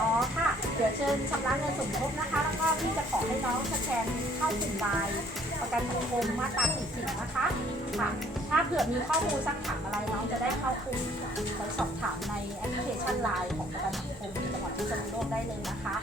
อ๋อค่ะ เดี๋ยวเชิญชำระเงินสมทบนะคะ แล้วก็พี่จะขอให้น้องสแกนเข้ากลุ่มไลน์ประกันสังคมมาตรา40นะคะค่ะ ถ้าเผื่อมีข้อมูลสักถามอะไรน้องจะได้เข้ากลุ่มไปสอบถามในแอปพลิเคชันไลน์ของประกันสังคมจังหวัดพิษณุโลกได้เลยนะคะ